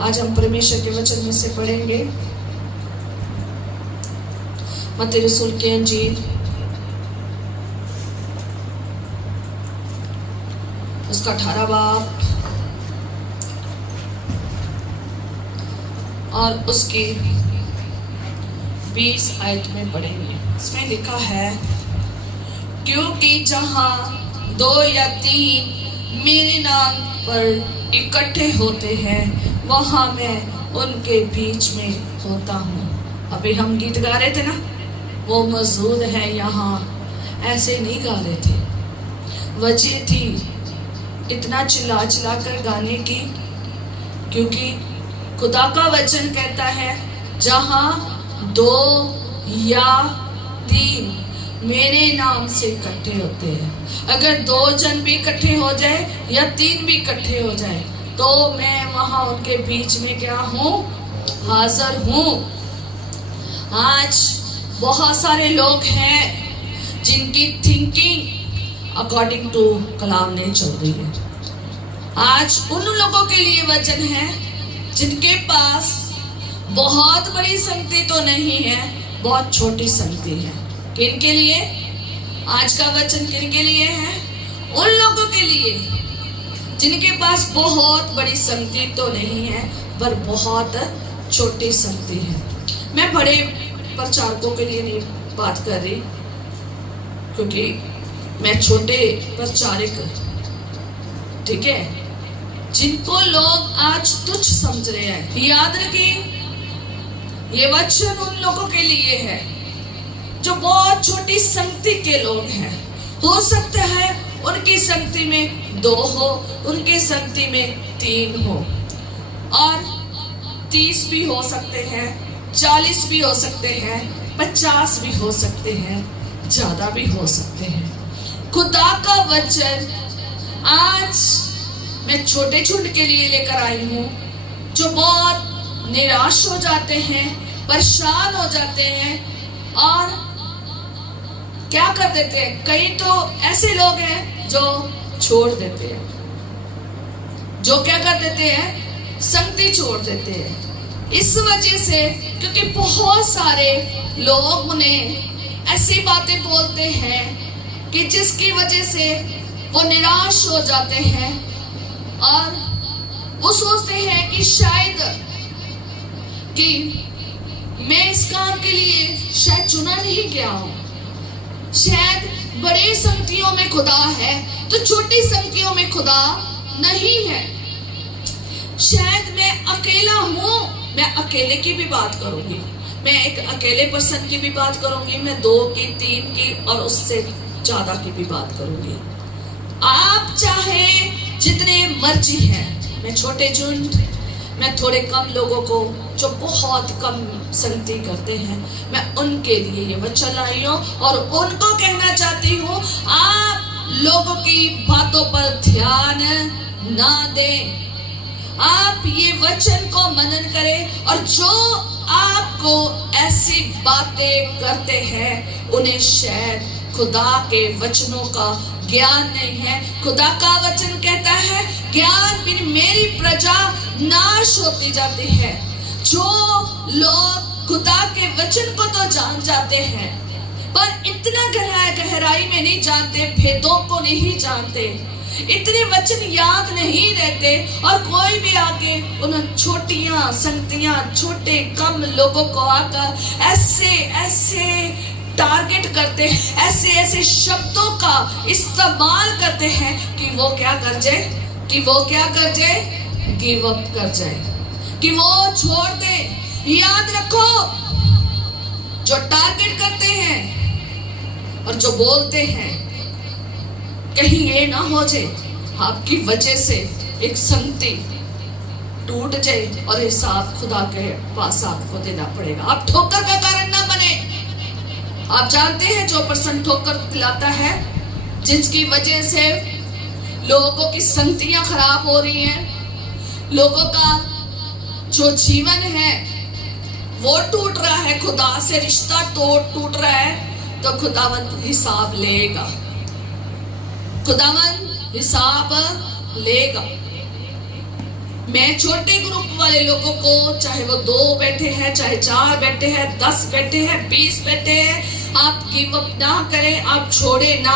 आज हम परमेश्वर के वचन में से पढ़ेंगे मत्ती रसूल की अंजील उसका 18 बाब और उसकी 20 आयत में पढ़ेंगे। इसमें लिखा है, क्योंकि जहां 2 या 3 मेरे नाम पर इकट्ठे होते हैं वहां मैं उनके बीच में होता हूँ। अभी हम गीत गा रहे थे ना, वो मौजूद है यहाँ, ऐसे नहीं गा रहे थे। वजह थी इतना चिल्ला चिल्ला कर गाने की, क्योंकि खुदा का वचन कहता है जहां 2 या 3 मेरे नाम से इकट्ठे होते हैं। अगर 2 जन भी इकट्ठे हो जाए या 3 भी इकट्ठे हो जाए तो मैं वहां उनके बीच में क्या हूं? हाजिर हूं। आज बहुत सारे लोग हैं जिनकी थिंकिंग अकॉर्डिंग टू कलाम नहीं चल रही है। आज उन लोगों के लिए वचन है जिनके पास बहुत बड़ी संगति तो नहीं है, बहुत छोटी संगति है। किनके लिए आज का वचन? किनके लिए है? उन लोगों के लिए जिनके पास बहुत बड़ी संगति तो नहीं है पर बहुत छोटी संगति है। मैं बड़े प्रचारकों के लिए नहीं बात कर रही, क्योंकि मैं छोटे प्रचारक, ठीक है, जिनको लोग आज तुच्छ समझ रहे हैं। याद रखिए, ये वचन उन लोगों के लिए है जो बहुत छोटी संगति के लोग हैं। हो सकता है उनकी संगति में 2 हो, उनकी संगति में 3 हो, और 30 भी हो सकते हैं, 40 भी हो सकते हैं, 50 भी हो सकते हैं, ज्यादा भी हो सकते हैं। खुदा का वचन आज मैं छोटे झुंड के लिए लेकर आई हूँ जो बहुत निराश हो जाते हैं, परेशान हो जाते हैं और क्या कर देते हैं। कई तो ऐसे लोग हैं जो छोड़ देते हैं, जो क्या कर देते हैं? संगति छोड़ देते हैं। इस वजह से, क्योंकि बहुत सारे लोग उन्हें ऐसी बातें बोलते हैं कि जिसकी वजह से वो निराश हो जाते हैं और वो सोचते हैं कि शायद कि मैं इस काम के लिए शायद चुना नहीं गया हूं, शायद बड़े संगतियों में खुदा है तो छोटी संगतियों में खुदा नहीं है, शायद मैं अकेला हूं। मैं अकेले की भी बात करूंगी, मैं एक अकेले पर्सन की भी बात करूंगी, मैं 2 की, 3 की और उससे ज्यादा की भी बात करूंगी। आप चाहे जितने मर्जी हैं, मैं छोटे झुंड, मैं थोड़े कम लोगों को जो बहुत कम संगति करते हैं, मैं उनके लिए ये वचन लाई हूं और उनको कहना चाहती हूँ, आप लोगों की बातों पर ध्यान ना दें। आप ये वचन को मनन करें और जो आपको ऐसी बातें करते हैं उन्हें शायद खुदा के वचनों का ज्ञान नहीं है। खुदा का वचन कहता है, ज्ञान बिन मेरी प्रजा नाश होती जाती है। जो लोग खुदा के वचन को तो जान जाते हैं पर इतना गहराई में नहीं जानते, भेदों को नहीं जानते, इतने वचन याद नहीं रहते, और कोई भी आके उन छोटियां संगतियां, छोटे कम लोगों को आकर ऐसे टारगेट करते हैं, ऐसे शब्दों का इस्तेमाल करते हैं कि वो क्या कर जाए, गिव अप कर जाए, कि वो छोड़ दे। याद रखो, जो टारगेट करते हैं और जो बोलते हैं, कहीं ये ना हो जाए आपकी वजह से एक संगति टूट जाए और हिसाब खुदा के पास आपको देना पड़ेगा। आप ठोकर का कारण ना बने। आप जानते हैं जो पर्सन ठोकर खिलाता है, जिसकी वजह से लोगों की संगतियां खराब हो रही हैं, लोगों का जो जीवन है वो टूट रहा है, खुदा से रिश्ता टूट रहा है, तो खुदावंद हिसाब लेगा, खुदावंद हिसाब लेगा। मैं छोटे ग्रुप वाले लोगों को, चाहे वो 2 बैठे हैं, चाहे 4 बैठे हैं, 10 बैठे हैं, 20 बैठे हैं, आप गिव अप ना करें, आप छोड़े ना,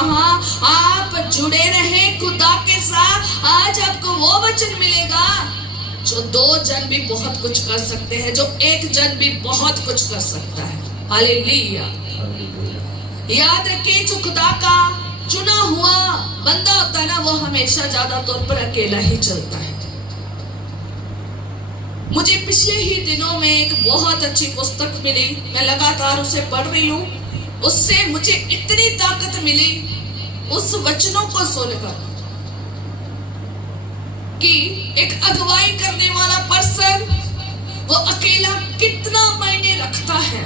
आप जुड़े रहें खुदा के साथ। आज आपको वो वचन मिलेगा जो 2 जन भी बहुत कुछ कर सकते हैं, जो 1 जन भी बहुत कुछ कर सकता है। हालेलुया। याद रखिए, जो खुदा का चुना हुआ बंदा होता है ना, वो हमेशा ज्यादा तौर पर अकेला ही चलता है। मुझे पिछले ही दिनों में एक बहुत अच्छी पुस्तक मिली, मैं लगातार उसे पढ़ रही हूँ। उससे मुझे इतनी ताकत मिली उस वचनों को सुनकर कि एक अगुवाई करने वाला पर्सन वो अकेला कितना मायने रखता है।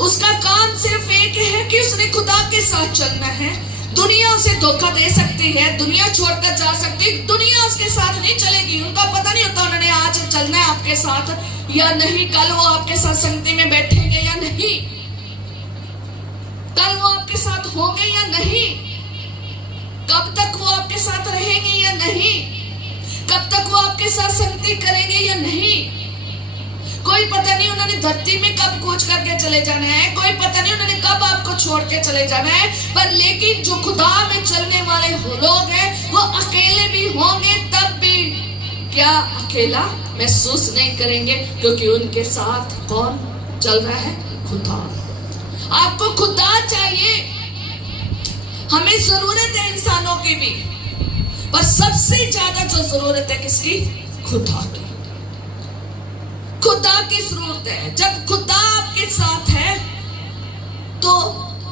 उसका काम सिर्फ एक है कि उसने खुदा के साथ चलना है। दुनिया उसे धोखा दे सकती है, दुनिया छोड़कर जा सकती है, दुनिया उसके साथ नहीं चलेगी। उनका पता नहीं होता उन्होंने आज चलना है आपके साथ या नहीं, कल वो आपके साथ संगति में बैठेंगे या नहीं, कल वो आपके साथ होंगे या नहीं, कब तक वो आपके साथ रहेंगे या नहीं, कब तक वो आपके साथ संगति करेंगे या नहीं, कोई पता नहीं उन्होंने धरती में कब कूच करके चले जाना है, कोई पता नहीं उन्होंने कब आपको छोड़ के चले जाना है। पर लेकिन जो खुदा में चलने वाले लोग हैं वो अकेले भी होंगे तब भी क्या अकेला महसूस नहीं करेंगे, क्योंकि उनके साथ कौन चल रहा है? खुदा। आपको खुदा चाहिए। हमें जरूरत है इंसानों की भी, पर सबसे ज्यादा जो जरूरत है किसकी? खुदा की। खुदा की जरूरत है। जब खुदा आपके साथ है तो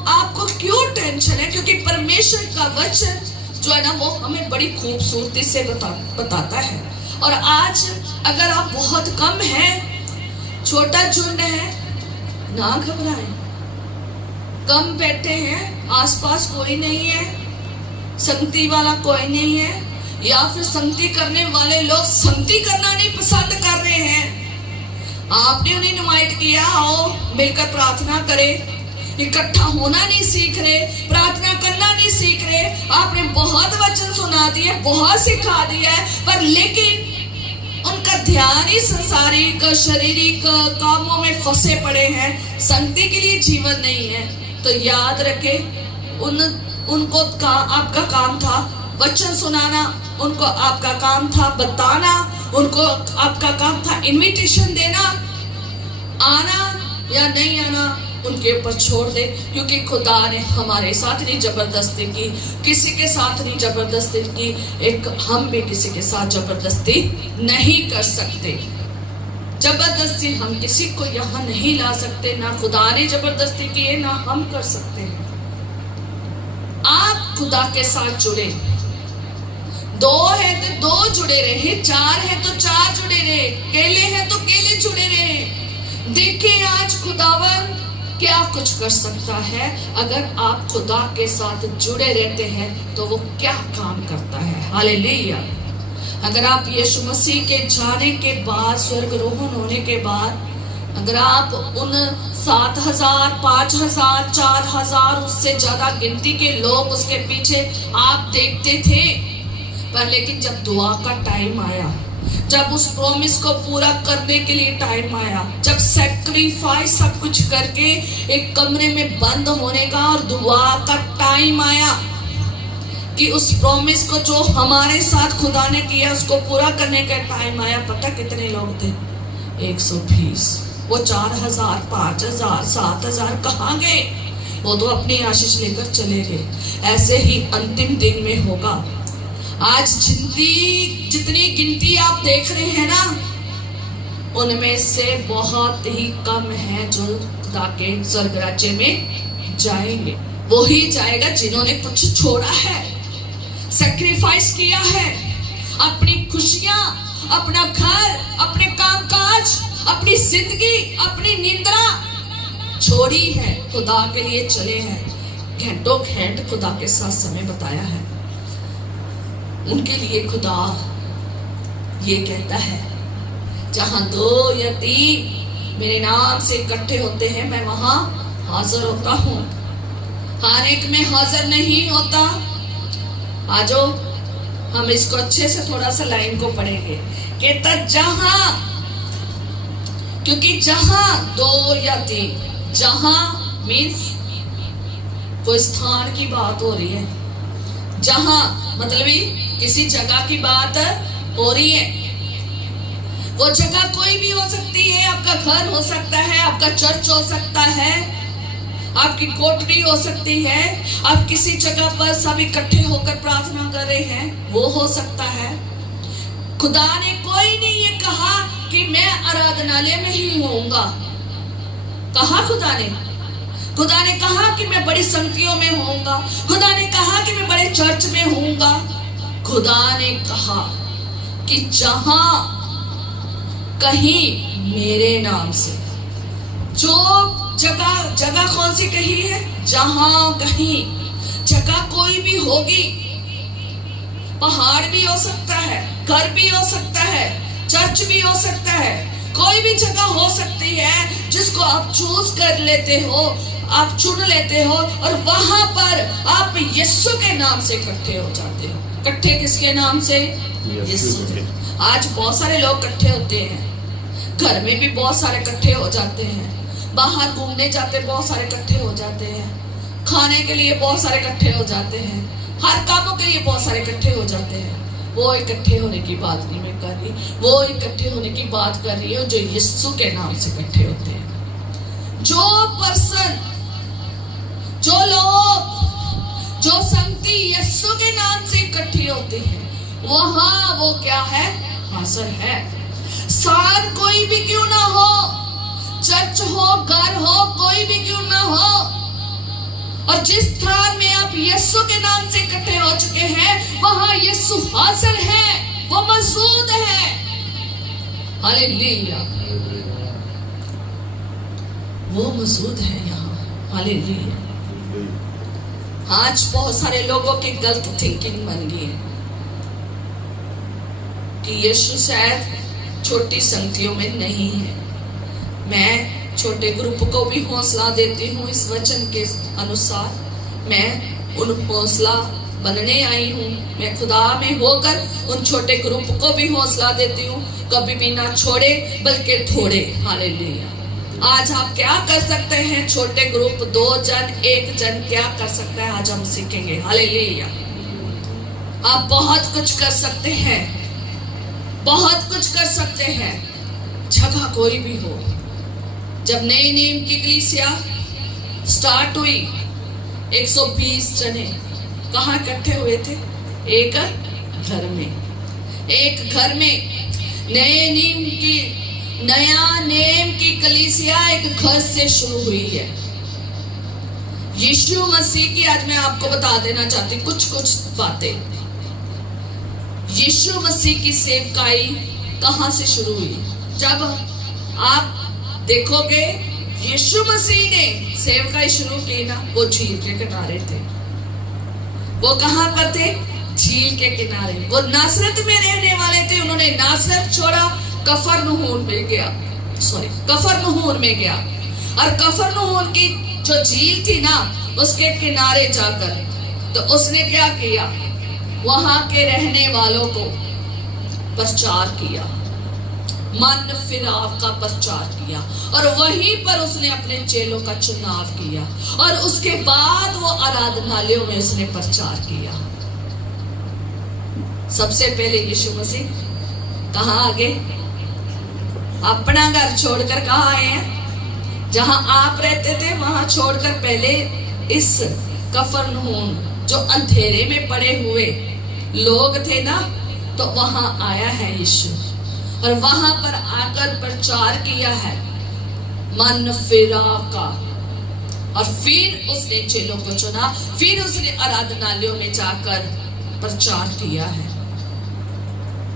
आपको क्यों टेंशन है? क्योंकि परमेश्वर का वचन जो है ना वो हमें बड़ी खूबसूरती से बताता है। और आज अगर आप बहुत कम हैं, छोटा झुंड है, ना घबराएं। कम बैठे हैं, आसपास कोई नहीं है, संगति वाला कोई नहीं है, या फिर संगति करने वाले लोग संगति करना नहीं पसंद कर रहे हैं, आपने उन्हें इनवाइट किया, आओ मिलकर प्रार्थना करें, इकट्ठा होना नहीं सीख रहे, प्रार्थना करना नहीं सीख रहे, आपने बहुत वचन सुना दिए, बहुत सिखा दिया है, पर लेकिन उनका ध्यान ही संसारिक शारीरिक कामों में फंसे पड़े हैं, संगति के लिए जीवन नहीं है। तो याद रखे, उनको आपका काम था वचन सुनाना, उनको आपका काम था बताना, उनको आपका काम था इनविटेशन देना। आना या नहीं आना उनके ऊपर छोड़ दे, क्योंकि खुदा ने हमारे साथ नहीं जबरदस्ती की, किसी के साथ नहीं जबरदस्ती की, एक हम भी किसी के साथ जबरदस्ती नहीं कर सकते। जबरदस्ती हम किसी को यहाँ नहीं ला सकते, ना खुदा ने जबरदस्ती की है, ना हम कर सकते हैं। आप खुदा के साथ जुड़े, 2 है तो 2 जुड़े रहे, 4 है तो 4 जुड़े रहे, केले हैं तो केले जुड़े रहे। देखिए आज खुदावन क्या कुछ कर सकता है। अगर आप खुदा के साथ जुड़े रहते हैं तो वो क्या काम करता है। हालेलुया। अगर आप यीशु मसीह के जाने के बाद, स्वर्गारोहण होने के बाद, अगर आप उन 7,000, 5,000, 4,000 उससे ज्यादा गिनती के लोग उसके पीछे आप देखते थे, पर लेकिन जब दुआ का टाइम आया, जब उस प्रॉमिस को पूरा करने के लिए टाइम आया, जब सैक्रिफाइस सब कुछ करके एक कमरे में बंद होने का और दुआ का टाइम आया कि उस प्रॉमिस को जो हमारे साथ खुदा ने किया उसको पूरा करने का टाइम आया, पता कितने लोग थे? 120। वो 4,000, 5,000, 7,000 कहाँ गए? वो तो अपनी आशीष लेकर चले गए। ऐसे ही अंतिम दिन में होगा। आज जितनी गिनती आप देख रहे हैं ना, उनमें से बहुत ही कम है जो खुदा के स्वर्ग राज्य में जाएंगे। वो ही जाएगा जिन्होंने कुछ छोड़ा है, सैक्रिफाइस किया है, अपनी खुशियां, अपना घर, अपने कामकाज, अपनी जिंदगी, अपनी निंद्रा छोड़ी है, खुदा के लिए चले हैं, घंटों घंटे खुदा के साथ समय बताया है। उनके लिए खुदा ये कहता है, जहां 2 या 3 मेरे नाम से इकट्ठे होते हैं, मैं वहां हाजिर होता हूँ। हर एक में हाजिर नहीं होता। आजो हम इसको अच्छे से थोड़ा सा लाइन को पढ़ेंगे। कहता जहां, क्योंकि जहां दो या तीन, जहां मीन्स कोई स्थान की बात हो रही है, जहां मतलब ही किसी जगह की बात हो रही है। वो जगह कोई भी हो सकती है, आपका घर हो सकता है, आपका चर्च हो सकता है, आपकी कोठरी हो सकती है, आप किसी जगह पर सब इकट्ठे होकर प्रार्थना कर रहे हैं, वो हो सकता है। खुदा ने कोई नहीं ये कहा कि मैं आराधनालय में ही होऊंगा। कहा खुदा ने कहा कि मैं बड़ी संगतियों में होऊंगा। खुदा ने कहा कि मैं बड़े चर्च में होऊंगा। खुदा ने कहा कि जहां कहीं मेरे नाम से, जो जगह कौन सी कही है, जहां कहीं, जगह कोई भी होगी, पहाड़ भी हो सकता है, घर भी हो सकता है, चर्च भी हो सकता है, कोई भी जगह हो सकती है जिसको आप चूज कर लेते हो, आप चुन लेते हो और वहां पर आप यीशु के नाम से इकट्ठे हो जाते हो। इकट्ठे किसके नाम से? यीशु के। आज बहुत सारे लोग इकट्ठे होते हैं, घर में भी बहुत सारे इकट्ठे हो जाते हैं, बाहर घूमने जाते बहुत सारे इकट्ठे हो जाते हैं, खाने के लिए बहुत सारे इकट्ठे हो जाते हैं, हर कामों के लिए बहुत सारे इकट्ठे हो जाते हैं। वो इकट्ठे होने की बात नहीं मैं कर रही, वो इकट्ठे होने की बात कर रही है जो यीशु के नाम से इकट्ठे होते हैं। जो पर्सन, जो लोग, जो संगति यीशु के नाम से इकट्ठी होती है, वहां वो क्या है? हाजिर है। स्थान कोई भी क्यों ना हो, चर्च हो, घर हो, कोई भी क्यों ना हो, और जिस स्थान में आप यीशु के नाम से इकट्ठे हो चुके हैं, वहां यीशु हाजिर है, वो मौजूद है। हालेलुया, वो मौजूद है यहाँ। हालेलुया। आज बहुत सारे लोगों की गलत थिंकिंग बन गई है कि यीशु शायद छोटी संगतियों में नहीं है। मैं छोटे ग्रुप को भी हौसला देती हूँ इस वचन के अनुसार। मैं उन हौसला बनने आई हूँ, मैं खुदा में होकर उन छोटे ग्रुप को भी हौसला देती हूँ, कभी भी ना छोड़े बल्कि थोड़े। हालेलुया। आज आप क्या कर सकते हैं? छोटे ग्रुप, 2 जन, 1 जन क्या कर सकता है, आज हम सीखेंगे। हालेलुया। आप बहुत कुछ कर सकते हैं, बहुत कुछ कर सकते हैं, जगह कोई भी हो। जब नई नीम की कलीसिया स्टार्ट हुई, 120 जने कहाँ इकट्ठे हुए थे? एक घर में। एक घर में नया नेम की कलीसिया एक घर से शुरू हुई है। यीशु मसीह की आज मैं आपको बता देना चाहती कुछ बातें। यीशु मसीह की सेवकाई कहां से शुरू हुई? जब आप देखोगे यीशु मसीह ने सेवकाई शुरू की ना, वो झील के किनारे थे। वो कहां पर थे? झील के किनारे। वो नासरत में रहने वाले थे। उन्होंने नासरत छोड़ा, कफरनहूम में गया, कफरनहूम में गया, और कफरनहूम की जो झील थी ना, उसके किनारे जाकर तो उसने क्या किया? वहां के रहने वालों को प्रचार किया, मन फिराव का प्रचार किया, और वहीं पर उसने अपने चेलों का चुनाव किया, और उसके बाद वो आराधनालयों में उसने प्रचार किया। सबसे पहले यीशु मसीह कहाँ आगे? अपना घर छोड़कर कहाँ आए हैं? जहां आप रहते थे वहां छोड़कर पहले इस कफरनहूम, जो अंधेरे में पड़े हुए लोग थे ना, तो वहां आया है यीशु, और वहां पर आकर प्रचार किया है मन फिराव का। और फिर उसने चेलों को चुना, फिर उसने आराधनालयों में जाकर प्रचार किया है।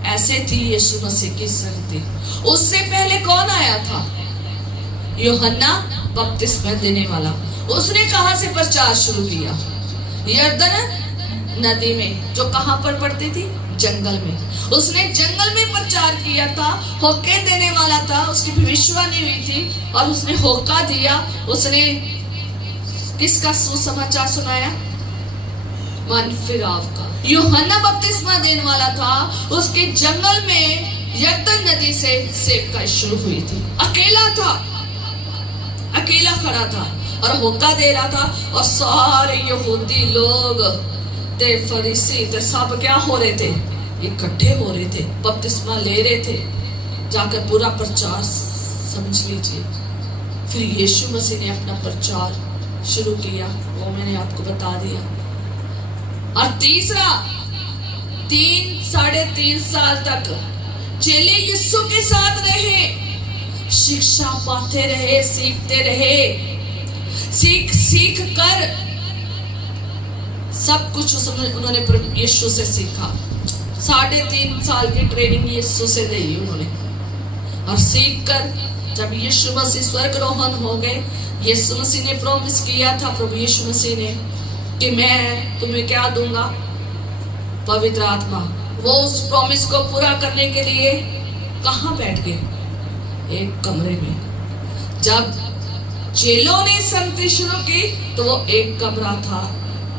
ऐसे थी यीशु मसीह की संगति। उससे पहले कौन आया था? यूहन्ना बपतिस्मा देने वाला। उसने कहां से प्रचार शुरू किया? यरदन नदी में, जो कहां पर पड़ती थी? जंगल में। उसने जंगल में प्रचार किया था। होके देने वाला था, उसकी भविष्यवाणी हुई थी और उसने होका दिया। उसने किसका सुसमाचार सुनाया? मन फिराव का। यूहन्ना बपतिस्मा देने वाला था, उसके जंगल में यरदन नदी से सेवकाई शुरू हुई थी। अकेला था, अकेला खड़ा था और होका दे रहा था, और सारे यहूदी लोग ते फरीसी ते सब क्या हो रहे थे, इकट्ठे हो रहे थे, बपतिस्मा ले रहे थे। जाकर पूरा प्रचार समझ लीजिए। फिर यीशु मसीह ने अपना प्रचार शुरू किया, वो मैंने आपको बता दिया। और तीसरा, 3-3.5 साल तक चेले यीशु के साथ रहे, शिक्षा पाते रहे, सीखते रहे, सीख कर सब कुछ उन्होंने यीशु से सीखा। 3.5 साल की ट्रेनिंग यीशु से दी उन्होंने, और सीख कर जब यीशु मसीह स्वर्गारोहण हो गए, यीशु मसीह ने प्रॉमिस किया था, प्रभु यीशु मसीह ने, कि मैं तुम्हें क्या दूंगा, पवित्र आत्मा। वो उस प्रॉमिस को पूरा करने के लिए कहाँ बैठ गए, एक कमरे में। जब चेलों ने संगति शुरू की तो वो एक कमरा था,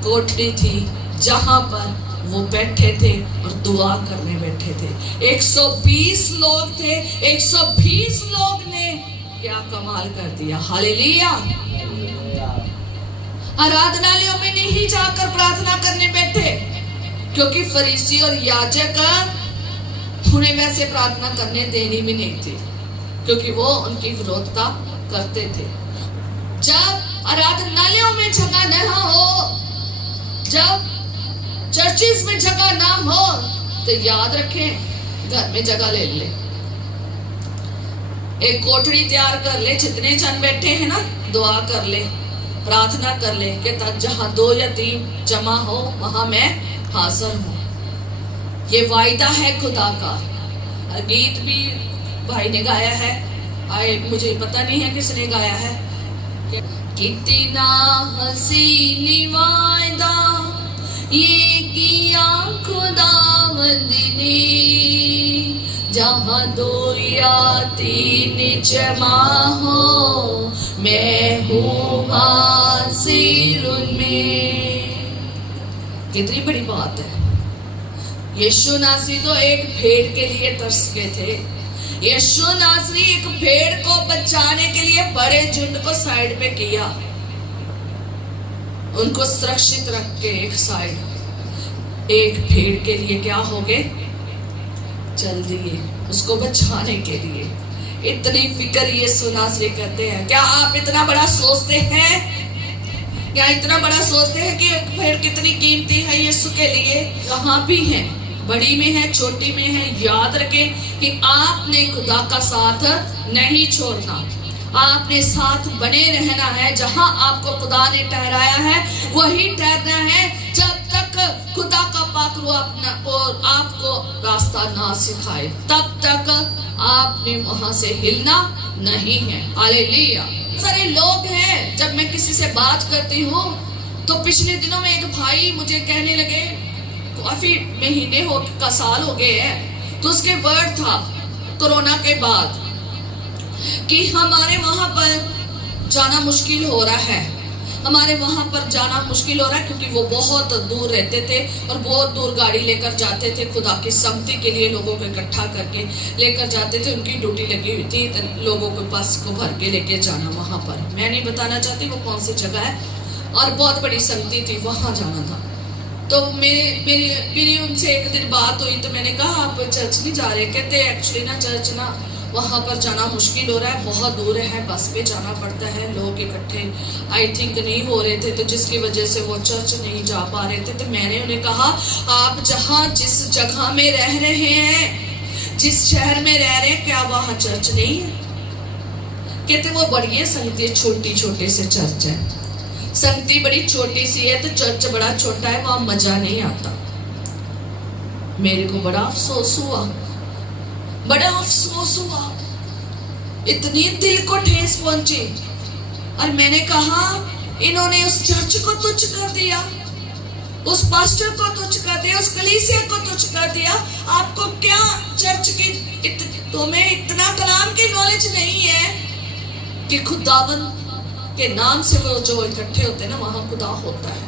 कोठरी थी, जहां पर वो बैठे थे और दुआ करने बैठे थे। 120 लोग थे, 120 लोग ने क्या कमाल कर दिया। हालेलुया। आराधनालयों में नहीं जाकर प्रार्थना करने बैठे, क्योंकि फरीसी और याजक उन्हें वैसे प्रार्थना करने देनी भी नहीं थी, क्योंकि वो उनकी विरोधता करते थे। जब आराधनालयों में जगह न हो, जब चर्चिस में जगह ना हो, तो याद रखें घर में जगह ले ले, एक कोठरी तैयार कर ले, जितने जन बैठे हैं ना, दुआ कर ले, प्रार्थना कर ले कि जहां 2 या 3 जमा हो वहां मैं हाजिर हूं। ये वायदा है खुदा का। गीत भी भाई ने गाया है, मुझे पता नहीं है किसने गाया है। कितना हसीनी वायदा ये किया खुदावंद ने, जहां 2 या 3 जमा हो मैं हूँ हाजिर उनमें। कितनी बड़ी बात है। यीशु नासरी तो एक भेड़ के लिए तरस गए थे। यीशु नासरी एक भेड़ को बचाने के लिए बड़े झुंड को साइड पे किया, उनको सुरक्षित रख के एक साइड, एक भेड़ के लिए क्या हो गए, चल दिए उसको बचाने के लिए। इतनी फिक्र यीशु नासरी करते हैं। क्या आप इतना बड़ा सोचते हैं? क्या इतना बड़ा सोचते हैं कि एक भेड़ कितनी कीमती है यीशु के लिए? कहाँ भी है, बड़ी में है, छोटी में है, याद रखें कि आपने खुदा का साथ नहीं छोड़ना, आपने साथ बने रहना है। जहां आपको खुदा ने ठहराया है वही ठहरना है, जब तक खुदा का पाक रूह आपको रास्ता ना सिखाए, तब तक आपने वहां से हिलना नहीं है। हालेलुया। सारे लोग हैं, जब मैं किसी से बात करती हूँ तो पिछले दिनों में एक भाई मुझे कहने लगे, काफी महीने का साल हो गए हैं, तो उसके वर्ड था कोरोना के बाद कि हमारे वहां पर जाना मुश्किल हो रहा है, हमारे वहां पर जाना मुश्किल हो रहा है, क्योंकि वो बहुत दूर रहते थे और बहुत दूर गाड़ी लेकर जाते थे, खुदा की संगति के लिए लोगों को इकट्ठा करके लेकर जाते थे। उनकी ड्यूटी लगी हुई थी लोगों को बस को भर के लेके जाना वहां पर। मैं नहीं बताना चाहती वो कौन सी जगह है, और बहुत बड़ी संगति थी, वहां जाना था। तो मेरी उनसे एक दिन बात हुई, तो मैंने कहा आप चर्च नहीं जा रहे? कहते एक्चुअली ना चर्च ना वहाँ पर जाना मुश्किल हो रहा है, बहुत दूर है, बस पे जाना पड़ता है, लोग इकट्ठे आई थिंक नहीं हो रहे थे, तो जिसकी वजह से वो चर्च नहीं जा पा रहे थे। तो मैंने उन्हें कहा आप जहाँ जिस जगह में रह रहे हैं, जिस शहर में रह रहे हैं, क्या वहाँ चर्च नहीं है? कहते वो बढ़िया संगति, छोटी छोटे से चर्च है, संगति बड़ी छोटी सी है, तो चर्च बड़ा छोटा है, वहां मजा नहीं आता। मेरे को बड़ा अफसोस हुआ, बड़ा अफसोस हुआ, इतनी दिल को ठेस पहुंची। और मैंने कहा इन्होंने उस चर्च को तुच्छ कर दिया, उस पास्टर को तुच्छ कर दिया, उस कलीसिया को तुच्छ कर दिया। आपको क्या चर्च की तुम्हें इतना कलाम की नॉलेज नहीं है कि खुदावन के नाम से वो जो इकट्ठे होते हैं ना, वहां खुदा होता है।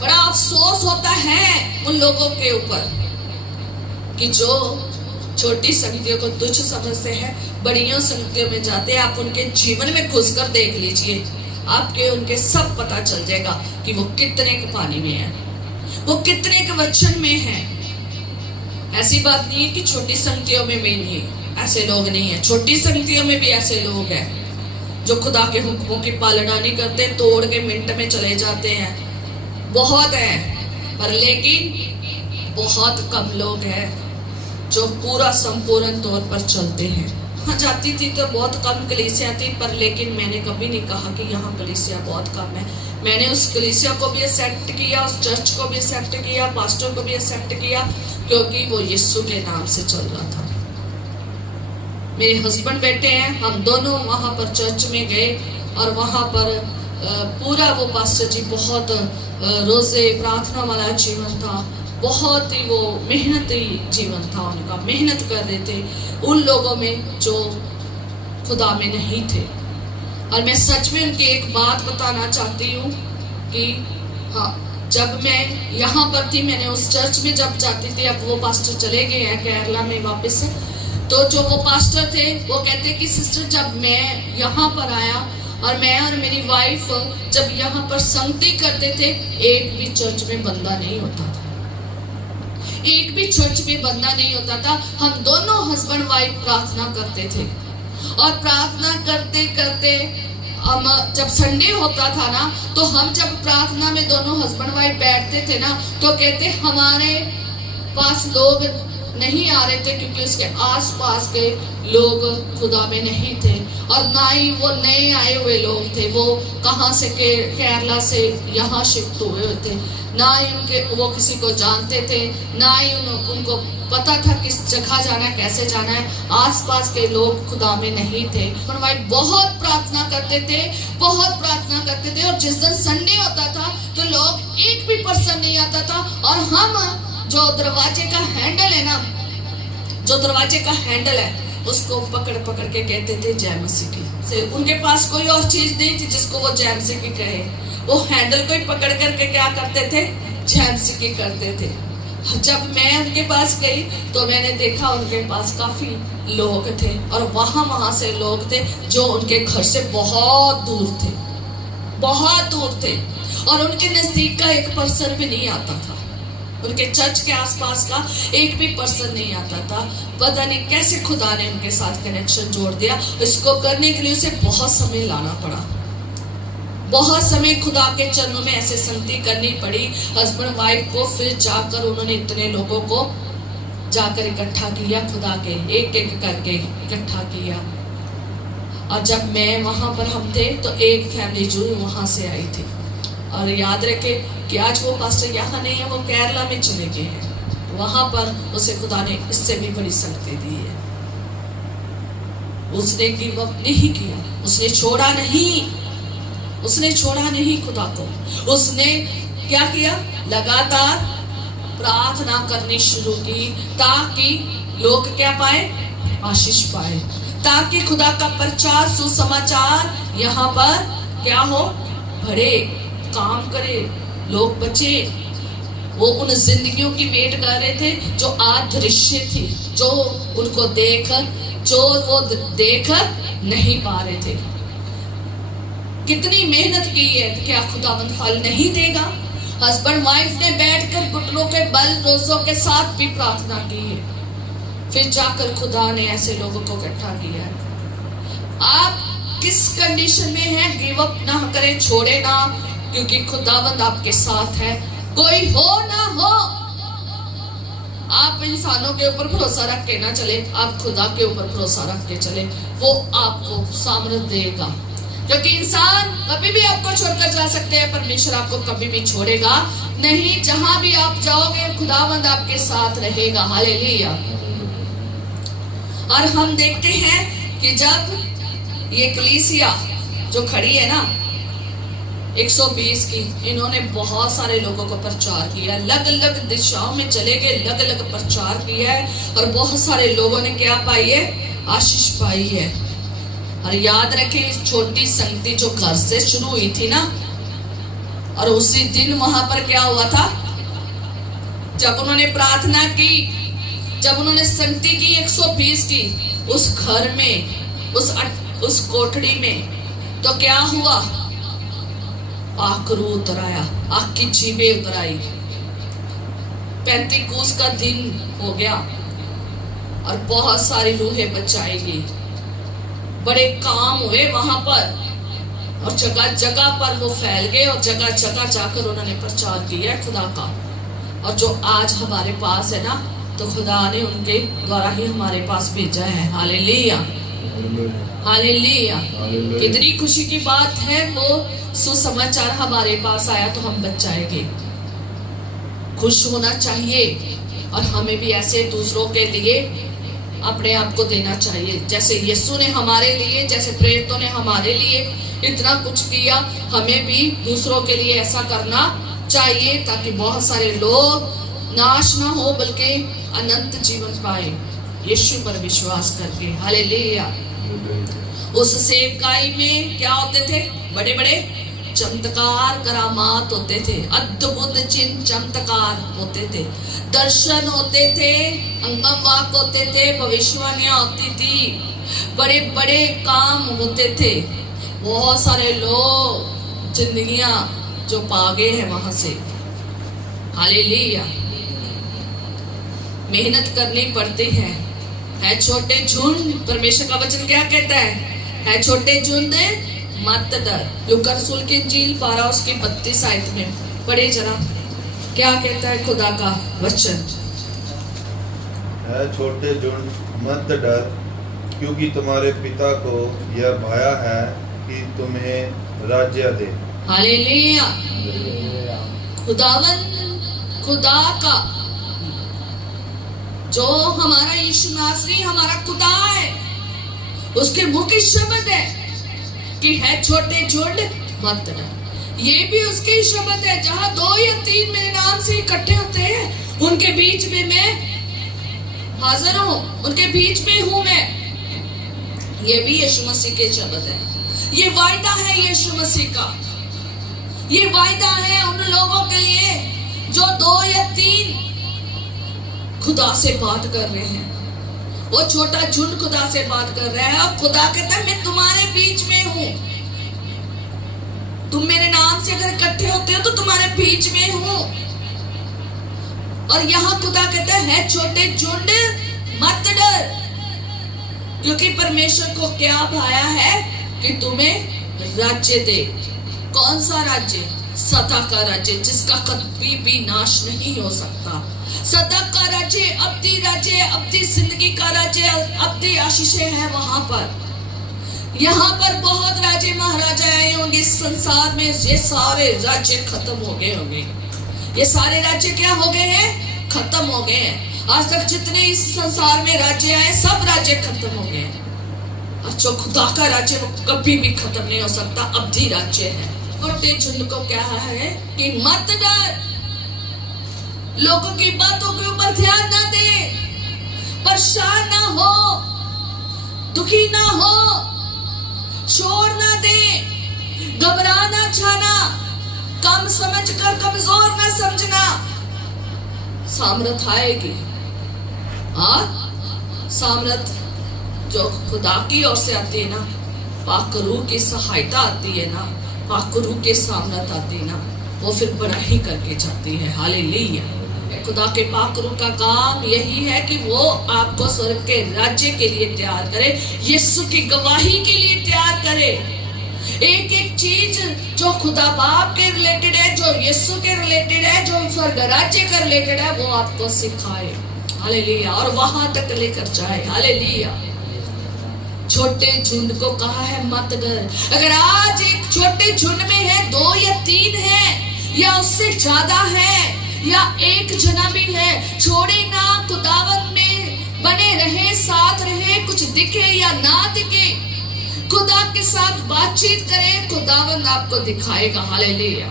बड़ा अफसोस होता है उन लोगों के ऊपर कि जो छोटी संगतियों को तुच्छ समझते हैं, बड़ियों संगतियों में जाते हैं। आप उनके जीवन में घुसकर देख लीजिए, आपके उनके सब पता चल जाएगा कि वो कितने के पानी में है, वो कितने के वचन में है। ऐसी बात नहीं है कि छोटी संगतियों में भी नहीं, ऐसे लोग नहीं है। छोटी संगतियों में भी ऐसे लोग हैं जो खुदा के हुक्मों की पालना नहीं करते, तोड़ के मिनट में चले जाते हैं। बहुत है, पर लेकिन बहुत कम लोग हैं जो पूरा संपूर्ण तौर पर चलते हैं। हाँ, जाती थी तो बहुत कम कलीसिया थी, पर लेकिन मैंने कभी नहीं कहा कि यहाँ कलीसिया बहुत कम है। मैंने उस कलीसिया को भी एक्सेप्ट किया, उस चर्च को भी एक्सेप्ट किया, पास्टर को भी एक्सेप्ट किया, क्योंकि वो यीशु के नाम से चल रहा था। मेरे हस्बैंड बैठे हैं, हम दोनों वहां पर चर्च में गए और वहां पर पूरा वो पास्टर जी बहुत रोजे प्रार्थना वाला जीवन था, बहुत ही वो मेहनती जीवन था उनका, मेहनत कर रहे थे उन लोगों में जो खुदा में नहीं थे। और मैं सच में उनकी एक बात बताना चाहती हूँ कि हाँ, जब मैं यहाँ पर थी, मैंने उस चर्च में जब जाती थी, अब वो पास्टर चले गए हैं केरला में वापस, तो जो वो पास्टर थे वो कहते कि सिस्टर, जब मैं यहाँ पर आया और मैं और मेरी वाइफ जब यहाँ पर संगति करते थे, एक भी चर्च में बंदा नहीं होता था, एक भी चर्च में बंदा नहीं होता था। हम दोनों हस्बैंड वाइफ प्रार्थना करते थे और प्रार्थना करते करते हम जब संडे होता था ना, तो हम जब प्रार्थना में दोनों हस्बैंड वाइफ बैठते थे ना, तो कहते हमारे पास लोग नहीं आ रहे थे क्योंकि उसके आसपास के लोग खुदा में नहीं थे, और ना ही वो नए आए हुए लोग थे, वो कहाँ से केरला से यहाँ शिफ्ट हुए थे, ना ही उनके वो किसी को जानते थे, ना ही उनको पता था किस जगह जाना है, कैसे जाना है। आसपास के लोग खुदा में नहीं थे। बहुत प्रार्थना करते थे, बहुत प्रार्थना करते थे, और जिस दिन संडे होता था तो लोग एक भी पर्सन नहीं आता था, और हम जो दरवाजे का हैंडल है ना, जो दरवाजे का हैंडल है, उसको पकड़ पकड़ के कहते थे जय मसीह की। से उनके पास कोई और चीज नहीं थी जिसको वो जय मसीह की कहे, वो हैंडल को ही पकड़ करके क्या करते थे, जय मसीह की करते थे। जब मैं उनके पास गई तो मैंने देखा उनके पास काफी लोग थे, और वहां से लोग थे जो उनके घर से बहुत दूर थे, बहुत दूर थे, और उनके नजदीक का एक पर्सन भी नहीं आता था, उनके चर्च के आसपास का एक भी पर्सन नहीं आता था। पता नहीं कैसे खुदा ने उनके साथ कनेक्शन जोड़ दिया। इसको करने के लिए उसे बहुत समय लाना पड़ा, बहुत समय खुदा के चरणों में ऐसे संगति करनी पड़ी हस्बैंड वाइफ को। फिर जाकर उन्होंने इतने लोगों को जाकर इकट्ठा किया, खुदा के एक एक करके इकट्ठा किया। और जब मैं वहां पर हम थे तो एक फैमिली जो वहां से आई थी, और याद रखे कि आज वो पास्टर यहाँ नहीं है, वो केरला में चले गए हैं। वहां पर उसे खुदा ने इससे भी बड़ी संगति दी है। उसने गिव अप नहीं किया, उसने छोड़ा नहीं, उसने छोड़ा नहीं खुदा को। उसने क्या किया, लगातार प्रार्थना करनी शुरू की, ताकि लोग क्या पाए, आशीष पाए, ताकि खुदा का प्रचार सुसमाचार यहाँ पर क्या हो, बढ़े, काम करे, लोग बचे। वो उन जिंदगियों की वेट कर रहे थे जो अदृश्य थी, जो उनको जो वो देख नहीं पा रहे थे। कितनी मेहनत की है, क्या खुदावंद फल नहीं देगा? हस्बैंड वाइफ ने बैठकर घुटनों के बल रोजों के साथ भी प्रार्थना की है, फिर जाकर खुदा ने ऐसे लोगों को इकट्ठा किया है। आप किस कंडीशन में हैं, गिव अप ना करें, छोड़े ना, क्योंकि खुदावंद आपके साथ है। कोई हो ना हो, आप इंसानों के ऊपर भरोसा रख के ना चले, आप खुदा के ऊपर भरोसा रख के चले, वो आपको सामर्थ्य देगा। क्योंकि इंसान कभी भी आपको छोड़कर जा सकते हैं, परमेश्वर आपको कभी भी छोड़ेगा नहीं। जहां भी आप जाओगे खुदावंद आपके साथ रहेगा। हालेलुया। और हम देखते हैं कि जब ये कलीसिया जो खड़ी है ना 120 की, इन्होंने बहुत सारे लोगों को प्रचार किया, अलग अलग दिशाओं में चले गए, अलग अलग प्रचार किया है, और बहुत सारे लोगों ने क्या पाई है, आशीष पाई है। और याद रखें, छोटी संगति जो घर से शुरू हुई थी ना, और उसी दिन वहां पर क्या हुआ था, जब उन्होंने प्रार्थना की, जब उन्होंने संगति की 120 की, उस घर में, उस कोठड़ी में, तो क्या हुआ, आकरू उतर आया, आग की जीभें उतर आई। पेंतीकोस का दिन हो गया और बहुत सारी रूहें बचाई गई, बड़े काम हुए वहां पर, और जगह जगह पर वो फैल गए और जगह जगह जाकर उन्होंने प्रचार किया खुदा का। और जो आज हमारे पास है ना, तो खुदा ने उनके द्वारा ही हमारे पास भेजा है। Hallelujah, hallelujah. कितनी खुशी की बात है, वो सुसमाचार हमारे पास आया तो हम बच जाएंगे। खुश होना चाहिए और हमें भी ऐसे दूसरों के लिए अपने आप को देना चाहिए। जैसे यीशु ने हमारे लिए, जैसे प्रेरितों ने हमारे लिए इतना कुछ किया, हमें भी दूसरों के लिए ऐसा करना चाहिए, ताकि बहुत सारे लोग नाश ना हो बल्कि अनंत जीवन पाए यीशु पर विश्वास करके। हालेलुया। उस सेवकाई में क्या होते थे, बड़े बड़े चमत्कार करामात होते थे, अद्भुत चिन्ह चमत्कार होते थे, दर्शन होते थे, अंगम वाक होते थे, भविष्यवाणियां होती थी, बड़े बड़े काम होते थे। बहुत सारे लोग जिंदगियां जो पा गए हैं वहां से। हालेलुया। मेहनत करनी पड़ती है छोटे झुंड। परमेश्वर का वचन क्या कहता है छोटे झुंड मत डर। लूका रसूल की इंजील 12 उसकी 32 आयत में पढ़े जरा, क्या कहता है खुदा का वचन। है छोटे झुंड मत डर, क्योंकि तुम्हारे पिता को यह भाया है कि तुम्हें राज्य दे। हालेलुया। खुदावन, खुदा का जो हमारा यीशु नासरी हमारा खुदा है, उसके मुख्य शब्द है कि है छोटे झुंड मत डर। ये भी उसके शब्द है, जहां 2 या 3 मेरे नाम से इकट्ठे होते हैं, उनके बीच में मैं हाजिर हूं, उनके बीच में हूं मैं। ये भी यीशु मसीह के शब्द है। ये वायदा है यीशु मसीह का। ये वायदा है उन लोगों के लिए जो 2 या 3 खुदा से बात कर रहे हैं। वो छोटा झुंड खुदा से बात कर रहा है और खुदा कहता है मैं तुम्हारे बीच में हूं। तुम मेरे नाम से अगर इकट्ठे होते हो तो तुम्हारे बीच में हूं। और यहां खुदा कहता है छोटे झुंड मत डर, क्योंकि परमेश्वर को क्या भाया है कि तुम्हें राज्य दे। कौन सा राज्य? सदा का राज्य, जिसका कभी भी नाश नहीं हो सकता। सदा का राज्य, अब्दी राज्य, अब्दी जिंदगी का राज्य, अब्दी आशीषें हैं वहां पर। यहाँ पर बहुत राजे महाराजा आए होंगे इस संसार में, ये सारे राज्य खत्म हो गए होंगे। ये सारे राज्य क्या हो गए हैं? खत्म हो गए हैं। आज तक जितने इस संसार में राज्य आए, सब राज्य खत्म हो गए। और जो खुदा का राज्य वो कभी भी खत्म नहीं हो सकता, अब्दी राज्य है। छोटे झुंड को क्या है कि मत डर, लोगों की बातों के ऊपर ध्यान ना दे, परेशान ना हो, दुखी ना हो, शोर ना दे, घबरा ना जाना, कम समझकर कमजोर ना समझना। सामर्थ आएगी, हाँ सामर्थ जो खुदा की ओर से आती है ना, पाक रूह की सहायता आती है ना, पाक रूह के सामर्थ आती है ना, वो फिर बड़ा ही करके जाती है। हालेलुया। खुदा के पाक रूह का काम यही है कि वो आपको स्वर्ग के राज्य के लिए तैयार करे, यीशु की गवाही के लिए तैयार करे। एक एक चीज जो खुदा बाप के रिलेटेड है, जो यीशु के रिलेटेड है, जो स्वर्ग राज्य के रिलेटेड है, वो आपको सिखाए। हालेलुया। और वहां तक लेकर जाए। हालेलुया। छोटे झुंड को कहा है मत डर। अगर आज एक छोटे झुंड में है, 2 या 3 है या उससे ज्यादा है या एक जना भी है, छोड़े ना, खुदावन में बने रहे, साथ रहे, कुछ दिखे या ना दिखे, खुदा के साथ बातचीत करें, खुदावन आपको दिखाएगा। हालेलुया।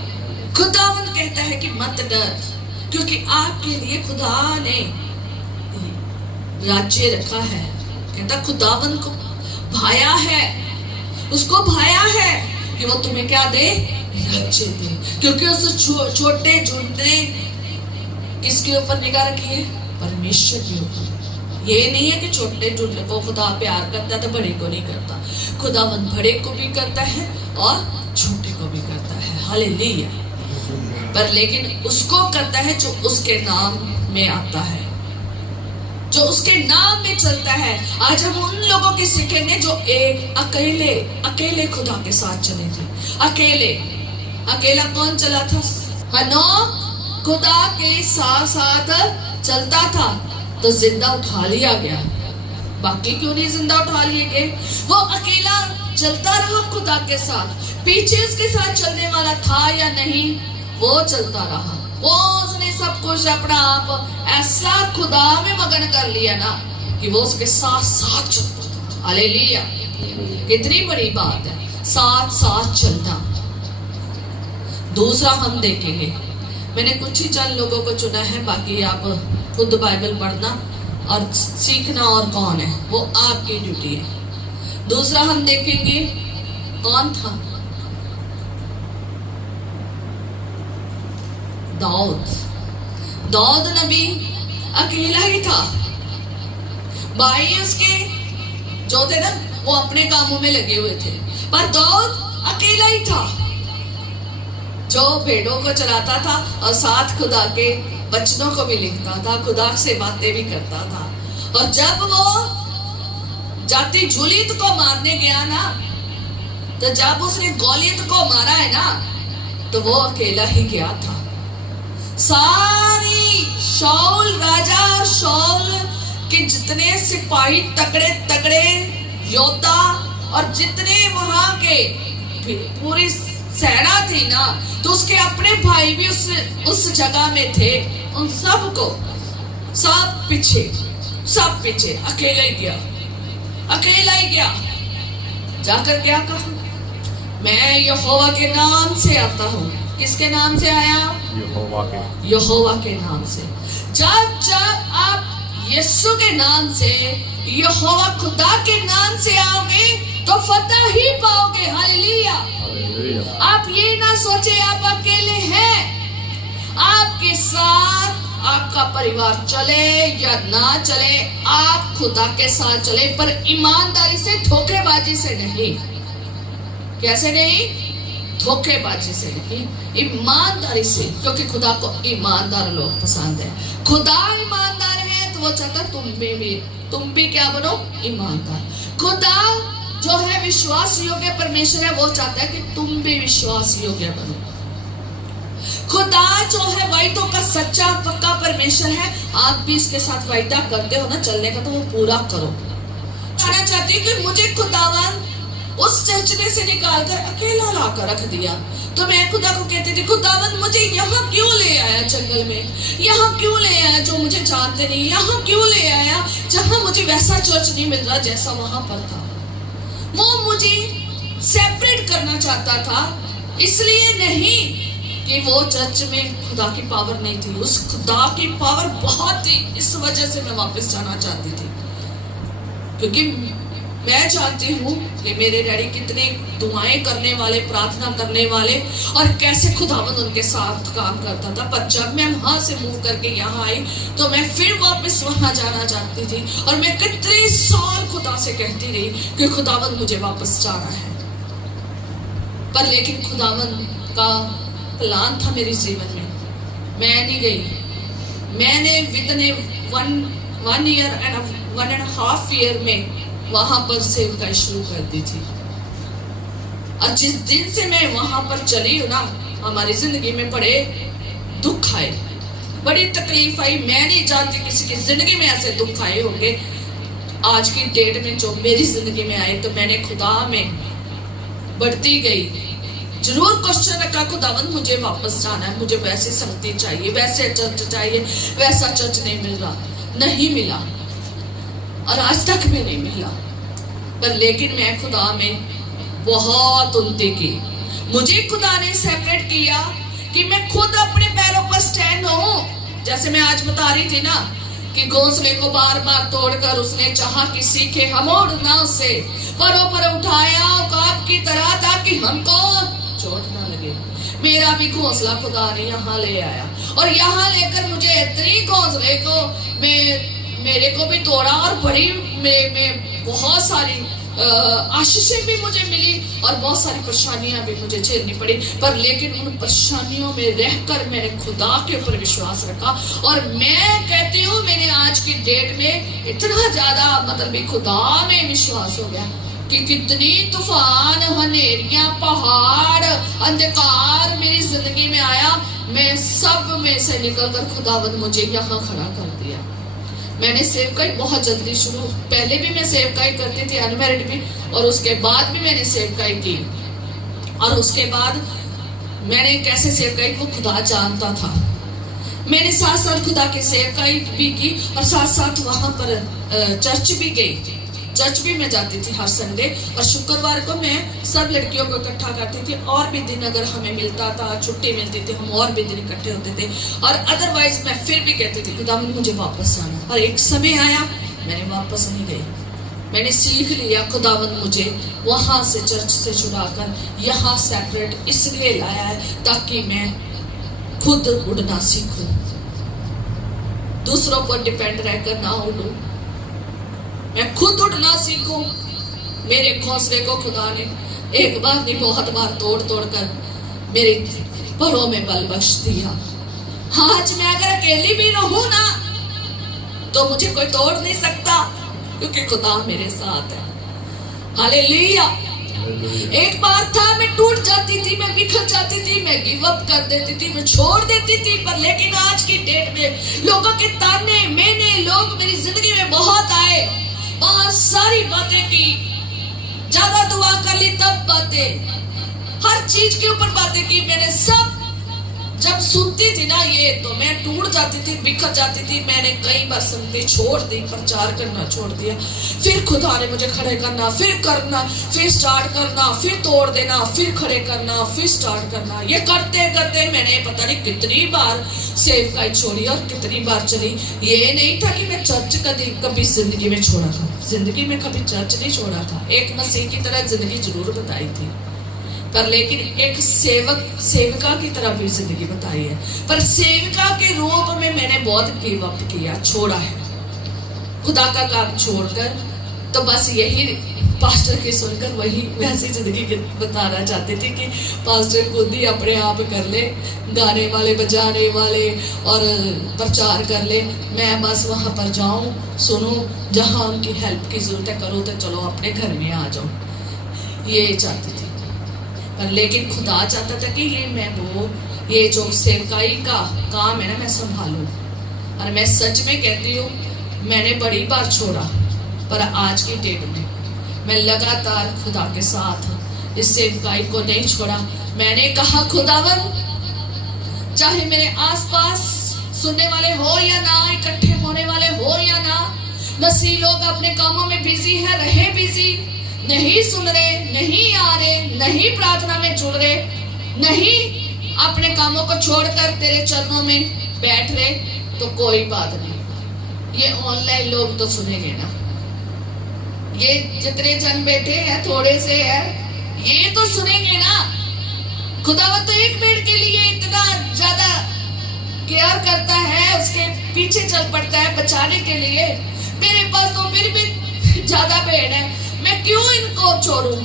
खुदावन कहता है कि मत डर, क्योंकि आपके लिए खुदा ने राज्य रखा है। कहता खुदावन को भाया है, उसको भाया है कि वो तुम्हें क्या दे? राज्य दे। क्योंकि उस छोटे झुंड ने किसके ऊपर निगाह रखी है? परमेश्वर के ऊपर। ये नहीं है कि छोटे झुंड को खुदा प्यार करता है तो बड़े को नहीं करता। खुदावंद बड़े को भी करता है और छोटे को भी करता है। हालेलुया। पर लेकिन उसको करता है जो उसके नाम में आता है, जो उसके नाम में चलता है। आज हम उन लोगों की सीखेंगे जो एक अकेले खुदा के साथ चले थे। अकेला कौन चला था? हनोक खुदा के साथ साथ चलता था तो जिंदा उठा लिया गया। बाकी क्यों नहीं जिंदा उठा लिए गए? वो अकेला चलता रहा खुदा के साथ। पीछे उसके साथ चलने वाला था या नहीं, वो चलता रहा। वो उसने सब कुछ अपना आप ऐसा खुदा में मगन कर लिया ना कि वो उसके साथ साथ चलता था। हालेलुया। कितनी बड़ी बात है, साथ साथ चलना। दूसरा हम देखेंगे, मैंने कुछ ही चंद लोगों को चुना है, बाकी आप खुद बाइबल पढ़ना और सीखना और कौन है वो आपकी ड्यूटी है। दूसरा हम देखेंगे कौन था? दाऊद नबी अकेला ही था। भाई उसके जो थे ना वो अपने कामों में लगे हुए थे, पर दाऊद अकेला ही था जो भेड़ों को चलाता था और साथ खुदा के वचनों को भी लिखता था, खुदा से बातें भी करता था। और जब वो जाति जूलियत को मारने गया ना, तो जब उसने गोलियत को मारा है ना, तो वो अकेला ही गया था। सारी शाऊल राजा और शाऊल के जितने सिपाही तगड़े तगड़े योद्धा और जितने वहां के पूरी सेना थी ना, तो उसके अपने भाई भी उस जगह में थे। उन सबको सब पीछे अकेला ही गया। जाकर क्या कहा? मैं यहोवा के नाम से आता हूँ। किसके नाम से आया? यहोवा के नाम से। जब आप यीशु के नाम से, यहोवा खुदा के नाम से आओगे तो फतह ही पाओगे। हालेलुया। आप ये ना सोचे आप अकेले हैं। आपके साथ आपका परिवार चले या ना चले, आप खुदा के साथ चले, पर ईमानदारी से, धोखेबाजी से नहीं। कैसे नहीं? धोखेबाजी से नहीं, ईमानदारी से। क्योंकि खुदा को ईमानदार लोग पसंद है। खुदा ईमानदार है तो वो चाहता तुम भी क्या बनो? ईमानदार। खुदा जो है विश्वास योग्य परमेश्वर है, वो चाहता है कि तुम भी विश्वास योग्य बनो। खुदा जो है वायदों का सच्चा पक्का परमेश्वर है। आप भी इसके साथ वायदा करते हो ना चलने का, तो वो पूरा करो। कहना चाहती हूँ कि मुझे खुदावन उस चर्चने से निकाल कर अकेला लाकर रख दिया, तो मैं खुदा को कहती थी, खुदावन मुझे यहाँ क्यों ले आया जंगल में? यहाँ क्यों ले आया जो मुझे जानते नहीं? यहाँ क्यों ले आया जहाँ मुझे वैसा चर्च नहीं मिल रहा जैसा वहां पर था? वो मुझे सेपरेट करना चाहता था, इसलिए नहीं कि वो चर्च में खुदा की पावर नहीं थी। उस खुदा की पावर बहुत थी, इस वजह से मैं वापस जाना चाहती थी। क्योंकि मैं जानती हूँ कि मेरे डैडी कितने दुआएं करने वाले, प्रार्थना करने वाले, और कैसे खुदावंद उनके साथ काम करता था। पर जब मैं वहां से मूव करके यहाँ आई तो मैं फिर वापस वहां जाना चाहती थी, और मैं कितने साल खुदा से कहती रही कि खुदावंद मुझे वापस जाना है। पर लेकिन खुदावंद का प्लान था मेरे जीवन में। मैं नहीं गई। मैंने विदिन 1 ईयर एंड 1.5 ईयर में वहां पर सेवकाई शुरू कर दी थी। और जिस दिन से मैं वहां पर चली हूँ ना, हमारी जिंदगी में बड़े दुख आए, बड़ी तकलीफ आई। मैं नहीं जानती किसी की जिंदगी में ऐसे दुख आए होंगे आज की डेट में जो मेरी जिंदगी में आए। तो मैंने खुदा में बढ़ती गई, जरूर क्वेश्चन रखा, खुदावंद मुझे वापस जाना है, मुझे वैसे संगति चाहिए, वैसे चर्च चाहिए, वैसा चर्च नहीं मिल रहा, नहीं मिला और आज तक भी नहीं मिला। पर लेकिन मैं खुदा में बहुत उन्नति की। मुझे खुदा ने सेपरेट किया कि मैं खुद अपने पैरों पर स्टैंड हूं। जैसे मैं आज बता रही थी ना कि घोंसले को बार बार तोड़कर उसने चाहा कि सीखे हम उड़ना, उसे परों पर उठाया औकात की तरह ताकि हमको चोट ना लगे। मेरा भी घोंसला खुदा ने यहाँ ले आया, और यहाँ लेकर मुझे इतनी घोंसले को मेरे को भी तोड़ा, और बड़ी में बहुत सारी आशीषें भी मुझे मिली और बहुत सारी परेशानियां भी मुझे झेलनी पड़ी, पर लेकिन उन परेशानियों में रहकर मैंने खुदा के ऊपर विश्वास रखा। और मैं कहती हूँ मैंने आज की डेट में इतना ज्यादा मतलब खुदा में विश्वास हो गया कि कितनी तूफान, हनेरियां, पहाड़, अंधकार मेरी जिंदगी में आया, मैं सब में से निकलकर खुदावंद मुझे यहाँ खड़ा कर दिया। मैंने सेवकाई बहुत जल्दी शुरू, पहले भी मैं सेवकाई करती थी अनमैरिड भी, और उसके बाद भी मैंने सेवकाई की। और उसके बाद मैंने कैसे सेवकाई को खुदा जानता था, मैंने साथ साथ खुदा की सेवकाई भी की और साथ साथ वहां पर चर्च भी गई। चर्च भी मैं जाती थी हर संडे, और शुक्रवार को मैं सब लड़कियों को इकट्ठा करती थी, और भी दिन अगर हमें मिलता था, छुट्टी मिलती थी, हम और भी दिन इकट्ठे होते थे। और अदरवाइज मैं फिर भी कहती थी खुदा मुझे वापस जाना, और एक समय आया मैंने वापस नहीं गई। मैंने सीख लिया खुदावंद मुझे वहां से चर्च से छुड़ाकर यहाँ सेपरेट इसलिए लाया है ताकि मैं खुद उड़ना सीखूं, दूसरों पर डिपेंड रहकर ना उड़ूं, मैं खुद उड़ना सीखूं। मेरे घोंसले को खुदा ने एक बार नहीं बहुत बार तोड़ तोड़ कर मेरे परों में बल बख्श दिया। आज मैं अगर अकेली भी रहूं ना तो मुझे कोई तोड़ नहीं सकता, क्योंकि खुदा मेरे साथ है। हालेलुया। एक बार था मैं टूट जाती थी, मैं बिखर जाती थी, मैं गिव अप कर देती थी, मैं छोड़ देती थी, पर लेकिन आज की डेट में लोगों के ताने मेने लोग मेरी जिंदगी में बहुत आए, बहुत सारी बातें की, ज्यादा दुआ कर ली तब बातें, हर चीज के ऊपर बातें की मैंने। सब जब सुनती थी ना ये तो मैं टूट जाती थी, बिखर जाती थी। मैंने कई बार संगति छोड़ दी, प्रचार करना छोड़ दिया। फिर खुदा ने मुझे खड़े करना, फिर करना, फिर स्टार्ट करना, फिर तोड़ देना, फिर खड़े करना, फिर स्टार्ट करना। ये करते करते मैंने पता नहीं कितनी बार सेवकाई छोड़ी और कितनी बार चली। ये नहीं था कि मैं चर्च कभी जिंदगी में छोड़ा था, जिंदगी में कभी चर्च नहीं छोड़ा था। एक मसीह की तरह जिंदगी जरूर बताई थी, पर लेकिन एक सेविका की तरह भी जिंदगी बताई है। पर सेविका के रूप में मैंने बहुत गिव अप किया, छोड़ा है खुदा का काम छोड़कर। तो बस यही पास्टर की सुनकर वही वैसी जिंदगी बताना चाहती थी कि पास्टर खुद ही अपने आप कर ले, गाने वाले, बजाने वाले और प्रचार कर ले, मैं बस वहां पर जाऊं, सुनूं, जहां उनकी हेल्प की जरूरत है करो, तो चलो अपने घर में आ जाओ, ये चाहती थी। पर लेकिन खुदा चाहता था कि ये जो सेवकाई का काम है ना मैं संभालूं। और मैं सच में कहती हूँ मैंने बड़ी बार छोड़ा, पर आज की डेट में मैं लगातार खुदा के साथ इस सेवकाई को नहीं छोड़ा। मैंने कहा खुदावन चाहे मेरे आसपास सुनने वाले हो या ना, इकट्ठे होने वाले हो या ना, मसीह लोग अपने कामों में बिजी है, रहे बिजी, नहीं सुन रहे, नहीं आ रहे, नहीं प्रार्थना में जुड़ रहे, नहीं अपने कामों को छोड़कर तेरे चरणों में बैठ रहे, तो कोई बात नहीं। ये ऑनलाइन लोग तो सुनेंगे ना, ये जितने जन बैठे हैं थोड़े से है, ये तो सुनेंगे ना। खुदावंद तो एक मिनट के लिए इतना ज्यादा केयर करता है, उसके पीछे चल पड़ता है बचाने के लिए। मेरे पास तो फिर भी ज्यादा भेड़ है, मैं क्यों इनको छोड़ूं?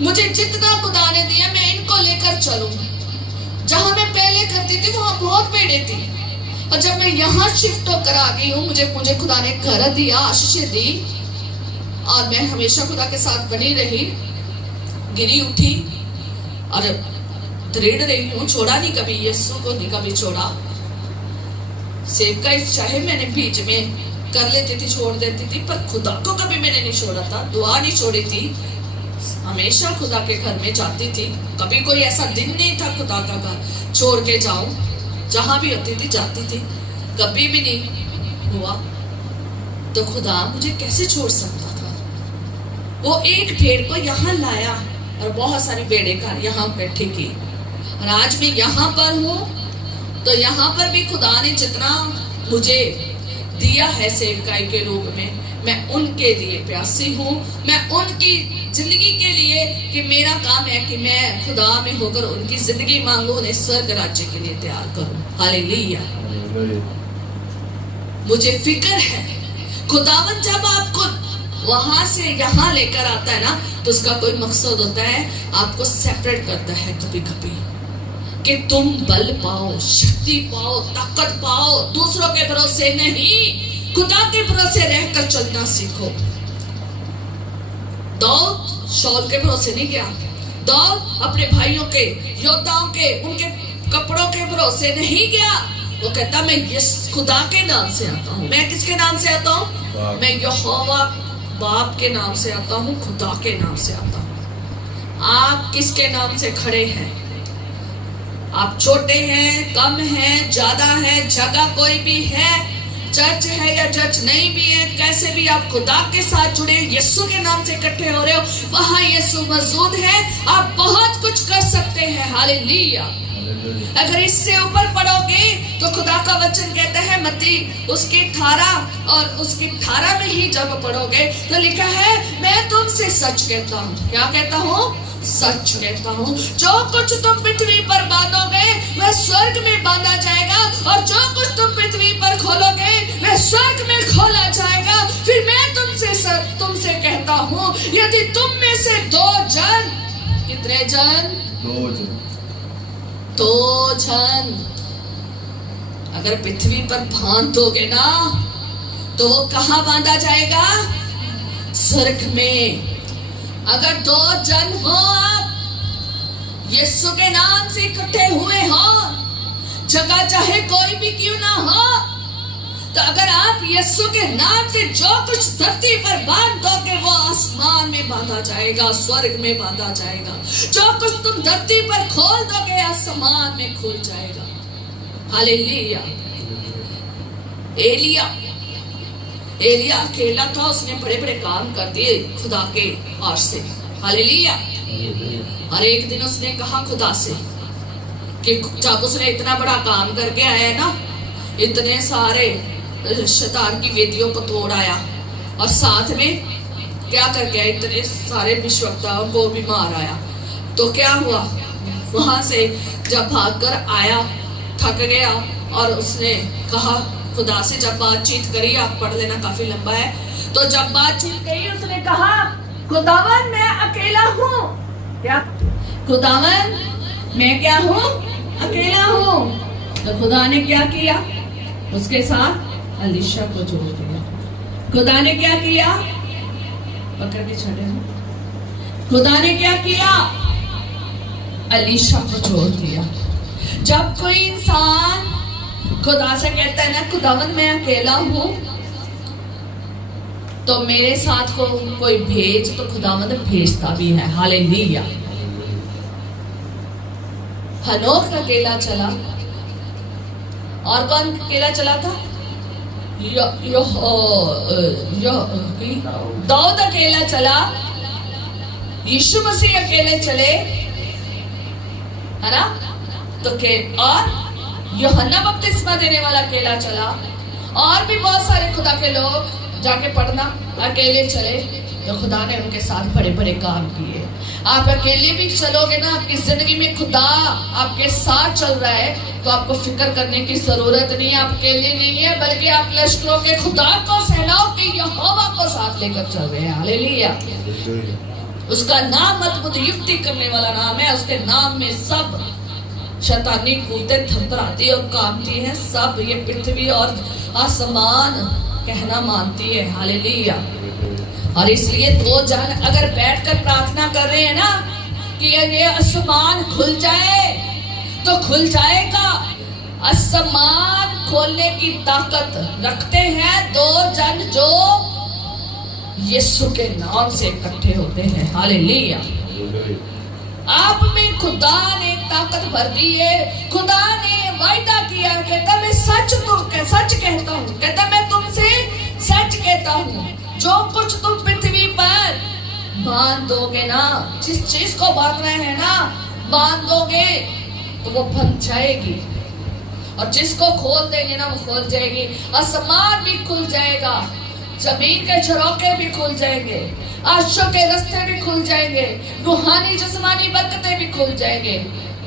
मुझे जितना खुदा ने दिया मैं इनको लेकर चलूं। जहां मैं पहले करती थी वहां बहुत भेड़ें थी, और जब मैं यहाँ शिफ्ट होकर आ गई हूँ, मुझे खुदा ने घर दिया, आशीषें दी, और मैं हमेशा खुदा के साथ बनी रही, गिरी उठी और दृढ़ रही हूँ, छोड़ा नहीं कभी, यीशु को नहीं कभी छोड़ा। सेवकाई चाहे मैंने बीच में कर लेती थी, छोड़ देती थी, पर खुदा को कभी मैंने नहीं छोड़ा था, दुआ नहीं छोड़ी थी, हमेशा खुदा के घर में जाती थी। कभी कोई ऐसा दिन नहीं था खुदा का घर छोड़ के जाऊं, जहां भी होती थी जाती थी, कभी भी नहीं हुआ। तो खुदा मुझे कैसे छोड़ सकता था? वो एक भेड़ को यहाँ लाया और बहुत सारी भेड़ें का यहाँ इकट्ठी की, और आज मैं यहाँ पर हूँ, तो यहाँ पर भी खुदा ने जितना मुझे दिया है सेवकाई के रूप में, मैं उनके लिए प्यासी हूँ। मैं उनकी जिंदगी के लिए कि मेरा काम है कि मैं खुदा में होकर उनकी जिंदगी मांगू, उन्हें स्वर्ग राज्य के लिए तैयार करूँ। हालेलुया। मुझे फिक्र है खुदावन जब आपको वहां से यहाँ लेकर आता है ना, तो उसका कोई मकसद होता है, आपको सेपरेट करता है कभी कभी कि तुम बल पाओ, शक्ति पाओ, ताकत पाओ, दूसरों के भरोसे नहीं, खुदा के भरोसे रहकर चलना सीखो। दाऊद शौल के भरोसे नहीं गया, दाऊद अपने भाइयों के, योद्धाओं के, उनके कपड़ों के भरोसे नहीं गया। वो कहता मैं इस खुदा के नाम से आता हूँ। मैं किसके नाम से आता हूँ? मैं यहोवा बाप के नाम से आता हूँ, खुदा के नाम से आता हूँ। आप किसके नाम से खड़े हैं? आप छोटे हैं, कम हैं, ज्यादा है, जगह कोई भी है, चर्च है या चर्च नहीं भी है, कैसे भी आप खुदा के साथ जुड़े, यीशु के नाम से इकट्ठे हो रहे हो, वहां यीशु मौजूद है। आप बहुत कुछ कर सकते हैं। हालेलुया। अगर इससे ऊपर पढ़ोगे तो खुदा का वचन कहता है मत्ती उसके 18 और उसके 18 में ही जब पढ़ोगे तो लिखा है मैं तुमसे सच कहता हूँ। क्या कहता हूँ? सच कहता हूँ, जो कुछ तुम पृथ्वी पर बांधोगे वह स्वर्ग में बांधा जाएगा, और जो कुछ तुम पृथ्वी पर खोलोगे वह स्वर्ग में खोला जाएगा। फिर मैं तुमसे कहता हूँ, यदि तुम में से 2 जन, कितने जन? 2 जन अगर पृथ्वी पर बांध दोगे ना, तो वो कहाँ बांधा जाएगा? स्वर्ग में। अगर 2 जन हो, आप यीशु के नाम से इकट्ठे हुए हो, जगह चाहे कोई भी क्यों ना हो, तो अगर आप यीशु के नाम से जो कुछ धरती पर बांध दोगे वो आसमान में बांधा जाएगा, स्वर्ग में बांधा जाएगा। जो कुछ तुम धरती पर खोल दोगे आसमान में खुल जाएगा। हालेलुया। एलिया अकेला था, उसने बड़े बड़े काम कर दिए खुदा के हाथ से। हालेलुया। हर एक दिन उसने कहा खुदा से कि जब उसने इतना बड़ा काम करके आया ना, इतने सारे शैतान की वेदियों को तोड़ आया, और साथ में क्या करके आया, इतने सारे विश्वक्ताओं को भी मार आया। तो क्या हुआ, वहां से जब भागकर आया, थक गया, और उसने कहा खुदा से, जब बातचीत करी, आप पढ़ लेना काफी लंबा है, तो जब बातचीत करी उसने कहा खुदावन मैं अकेला हूँ। क्या? खुदावन मैं क्या हूँ? अकेला हूँ। तो खुदा ने क्या किया? उसके साथ अलीशा को जोड़ दिया। खुदा ने क्या किया? पकड़ के छड़े हो। खुदा ने क्या किया? अलीशा को जोड़ दिया। जब कोई इंसान खुदा से कहता है ना खुदावन मैं अकेला हूं, तो मेरे साथ को कोई भेज, तो खुदावन भेजता भी है। हालेलुया। हनोक अकेला चला, और कौन अकेला चला था? दाऊद अकेला चला, यीशु मसीह अकेले चले, है ना? तो और यूहन्ना बपतिस्मा देने वाला अकेला चला, और भी बहुत सारे खुदा के लोग जाके पढ़ना अकेले चले। तो खुदा ने उनके साथ बड़े बड़े काम किए। आप अकेले भी चलोगे ना, आपकी जिंदगी में खुदा आपके साथ चल रहा है, तो आपको फिक्र करने की जरूरत नहीं है। आप अकेले नहीं है, बल्कि आप लश्करों के खुदा को, सेनाओं के यहोवा को साथ लेकर चल रहे हैं। हालेलुया। उसका नाम अद्भुत युक्ति करने वाला नाम है। उसके नाम में सब शैतानी कूदे थपथपाती और कांपती है, सब ये पृथ्वी और आसमान कहना मानती है। हालेलुया। और इसलिए 2 जन अगर बैठकर प्रार्थना कर रहे हैं ना कि ये आसमान खुल जाए, तो खुल जाएगा। आसमान खोलने की ताकत रखते हैं 2 जन जो यीशु के नाम से इकट्ठे होते हैं। हालेलुया। आप में खुदा ने ताकत भर दी है। खुदा ने वायदा किया, कहता मैं सच कहता हूँ, कहता मैं तुमसे सच कहता हूँ, जो कुछ तुम पृथ्वी पर बांध दोगे ना, जिस चीज को बांध रहे हैं ना, बांध दोगे तो वो बन जाएगी। और जिसको खोल देंगे ना वो खोल जाएगी। आसमान भी खुल जाएगा, जमीन के झरोके भी खुल जाएंगे, आशों के रास्ते भी खुल जाएंगे, रूहानी जिस्मानी बरकतें भी खुल जाएंगे।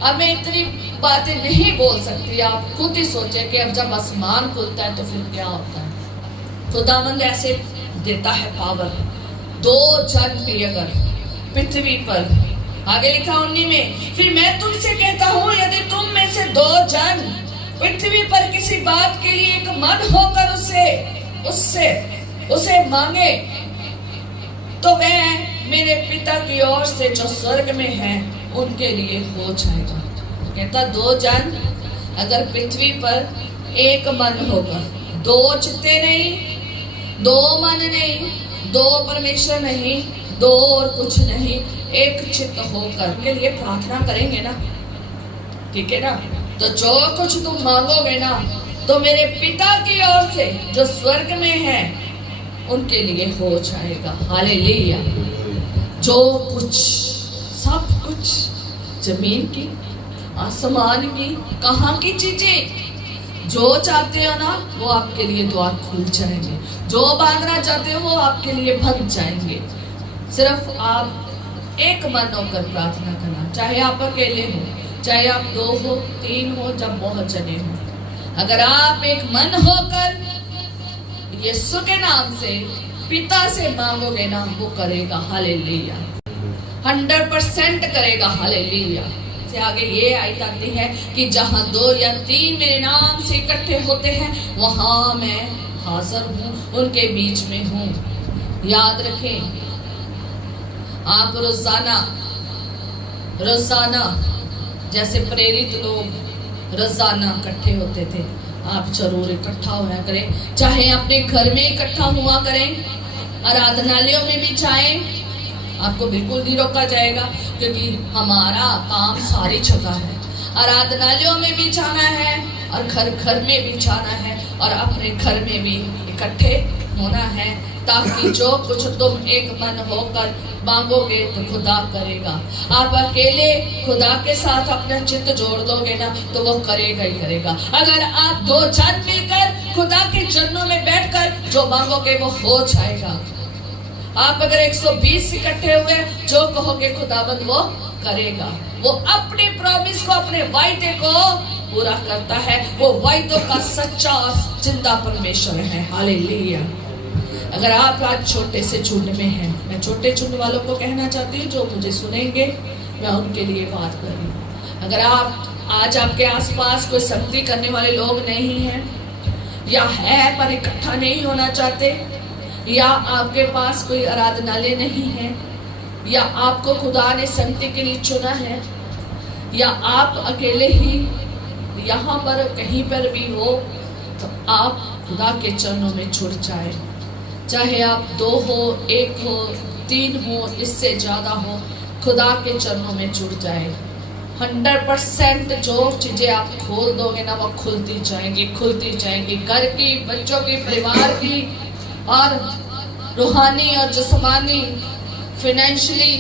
अब मैं इतनी बातें नहीं बोल सकती, आप खुद ही सोचें कि अब जब आसमान खुलता है तो फिर क्या होता है। खुदावंद ऐसे देता है पावर। 2 जन भी अगर पृथ्वी पर, आगे लिखा 19 में, फिर मैं तुमसे कहता हूँ यदि तुम में से 2 जन पृथ्वी पर किसी बात के लिए एक मन होकर उसे मांगे तो वह मेरे पिता की ओर से जो स्वर्ग में है उनके लिए हो जाएगा। कहता 2 जन अगर पृथ्वी पर एक मन होगा, 2 चित्ते नहीं, 2 मन नहीं, 2 परमेश्वर नहीं, 2 और कुछ नहीं, एक चित्त होकर के लिए प्रार्थना करेंगे ना, ठीक है ना, तो जो कुछ तुम मांगोगे ना तो मेरे पिता की ओर से जो स्वर्ग में है उनके लिए हो जाएगा। हालेलुया। जो कुछ, सब कुछ, जमीन की, आसमान की, कहाँ की चीजें जो चाहते हो ना वो आपके लिए द्वार खुल जाएंगे, जो मांगना चाहते हो वो आपके लिए बन जाएंगे। सिर्फ आप एक मन होकर प्रार्थना करना, चाहे आप अकेले हो, चाहे आप 2 हो, 3 हो, जब बहुत जने हो, अगर आप एक मन होकर यीशु के नाम से पिता से मांगोगे ना वो करेगा। हालेलुया, 100% करेगा। हालेलुया। से आगे ये आयत आती है कि जहां 2 या 3 मेरे नाम से इकट्ठे होते हैं वहां मैं हाजिर हूँ, उनके बीच में हूँ। याद रखें, आप रोजाना जैसे प्रेरित लोग रोजाना इकट्ठे होते थे, आप जरूर इकट्ठा होना करें। चाहे अपने घर में इकट्ठा हुआ करें, आराधनालयों में भी जाएं, आपको बिल्कुल नहीं रोका जाएगा क्योंकि हमारा काम सारी जगह है। आराधनालयों में भी जाना है और घर घर में भी जाना है और अपने घर में भी इकट्ठे होना है, ताकि जो कुछ तुम एक मन होकर मांगोगे तो खुदा करेगा। आप अकेले खुदा के साथ अपना चित्त जोड़ दोगे ना तो वो करेगा ही करेगा। अगर आप 2 जन मिलकर खुदा के चरणों में बैठकर जो मांगोगे वो हो जाएगा। आप अगर 120 इकट्ठे हुए, जो कहोगे खुदाबंद वो करेगा। वो अपने प्रॉमिस को, अपने वायदे को पूरा करता है। वो वायदों का सच्चा और जिंदा परमेश्वर है। हालेलुया। अगर आप आज छोटे से झुंड में हैं, मैं छोटे झुंड वालों को कहना चाहती हूँ जो मुझे सुनेंगे, मैं उनके लिए बात कर रही हूँ। अगर आप आज आपके आसपास कोई संगति करने वाले लोग नहीं हैं, या है पर इकट्ठा नहीं होना चाहते, या आपके पास कोई आराधनालय नहीं है, या आपको खुदा ने संगति के लिए चुना है, या आप अकेले ही यहाँ पर कहीं पर भी हो, तो आप खुदा के चरणों में जुड़ जाए। चाहे आप 2 हो, 1 हो, 3 हो, इससे ज्यादा हो, खुदा के चरणों में जुड़ जाए। 100% जो चीजें आप खोल दोगे ना वो खुलती जाएंगी। घर की, बच्चों की, परिवार की, और रूहानी और जिस्मानी, फाइनेंशियली,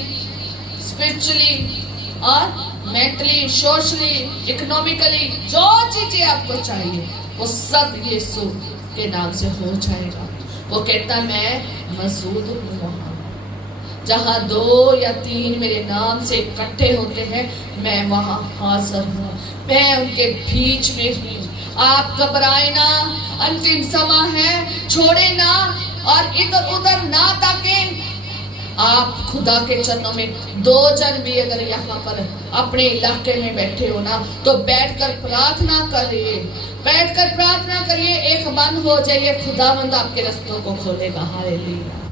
स्पिरिचुअली और मेंटली, सोशली, इकोनॉमिकली, जो चीजें आपको चाहिए वो सब यीशु के नाम से हो जाएगा। वो कहता मैं मौजूद हूँ वहां जहां 2 या 3 मेरे नाम से इकट्ठे होते हैं, मैं वहां हाजिर हूँ, मैं उनके बीच में हूँ। आप घबराए ना, अंतिम समय है, छोड़े ना और इधर उधर ना ताकें। आप खुदा के चरणों में 2 जन भी अगर यहाँ पर अपने इलाके में बैठे हो ना तो बैठकर प्रार्थना करिए, एक मन हो जाइए, खुदावंद आपके रास्तों को खोलेगा। हालेलुया।